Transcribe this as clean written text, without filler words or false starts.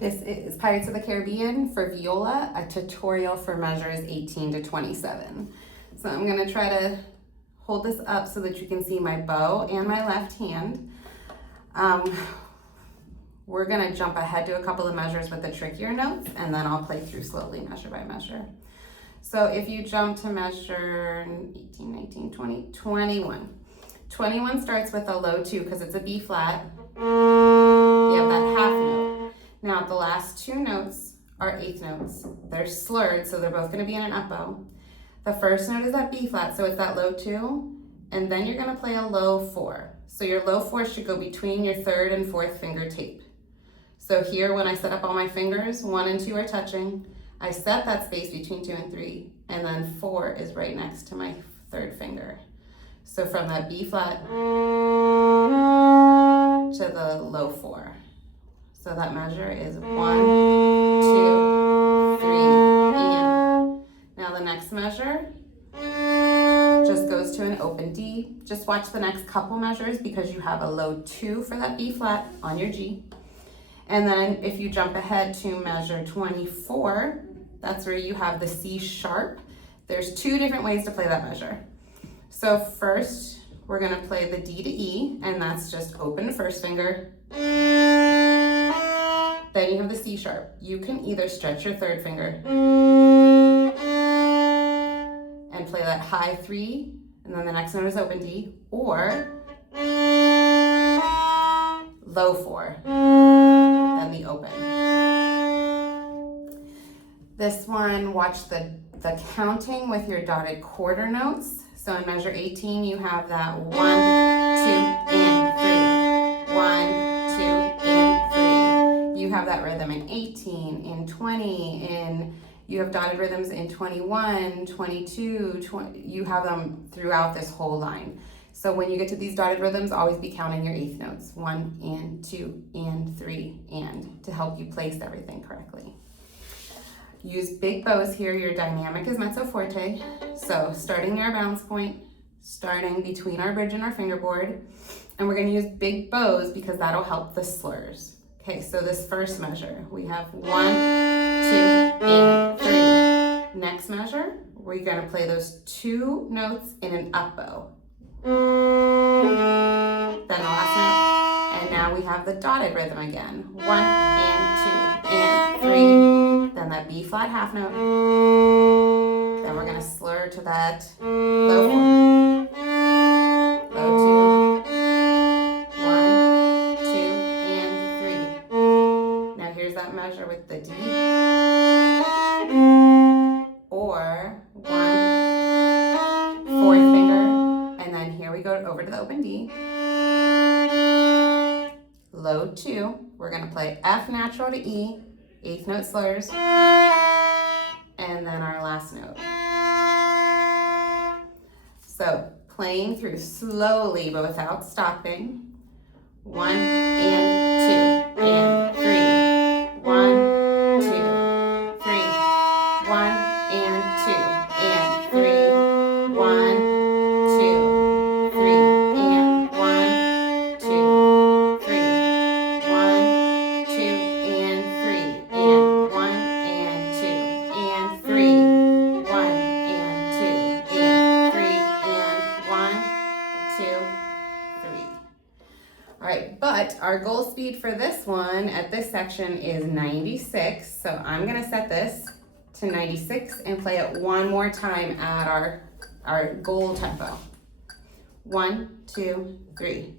This is Pirates of the Caribbean for viola, a tutorial for measures 18 to 27. So I'm gonna try to hold this up so that you can see my bow and my left hand. We're gonna jump ahead to a couple of measures with the trickier notes, and then I'll play through slowly measure by measure. So if you jump to measure 18, 19, 20, 21. 21 starts with a low 2 because it's a B flat. You have that half note. Now the last two notes are eighth notes. They're slurred, so they're both gonna be in an up bow. The first note is that B flat, so it's that low 2, and then you're gonna play a low 4. So your low 4 should go between your third and fourth finger tape. So here, when I set up all my fingers, 1 and 2 are touching. I set that space between 2 and 3, and then 4 is right next to my third finger. So from that B flat to the low 4. So that measure is 1, 2, 3, and. Now the next measure just goes to an open D. Just watch the next couple measures because you have a low 2 for that B flat on your G. And then if you jump ahead to measure 24, that's where you have the C sharp. There's two different ways to play that measure. So first, we're gonna play the D to E, and that's just open first finger. Then you have the C sharp. You can either stretch your third finger and play that high 3, and then the next note is open D, or low 4, then the open. This one, watch the counting with your dotted quarter notes. So in measure 18, you have that 1, 2, and 3. 1, 2, and 3. You have that rhythm in 18, in 20, you have dotted rhythms in 21, 22, 20. You have them throughout this whole line. So when you get to these dotted rhythms, always be counting your eighth notes. 1, and 2, and 3, and to help you place everything correctly. Use big bows here. Your dynamic is mezzo forte. So starting near our balance point, starting between our bridge and our fingerboard. And we're gonna use big bows because that'll help the slurs. Okay, so this first measure, we have 1, 2, and 3. Next measure, we're gonna play those 2 notes in an up bow. Then the last note, and now we have the dotted rhythm again. 1, and 2, and 3. Then that B flat half note. Then we're gonna slur to that low 4. Low 2. 1, 2, and 3. Now here's that measure with the D. Or 1, fourth finger. And then here we go over to the open D. Low 2. We're gonna play F natural to E. Eighth note slurs, and then our last note. So playing through slowly but without stopping. 1, and 2, and 3. 1, 2, 3. 1, and 2, and 3. 1, 2, 3, and 1, 2, 3. 1, 2, and 3. And 1, and 2, and 3. 1, and 2, and 3, and 1, 2, 3. All right, but our goal speed for this one at this section is 96. So I'm gonna set this to 96 and play it one more time at our goal tempo. 1, 2, 3.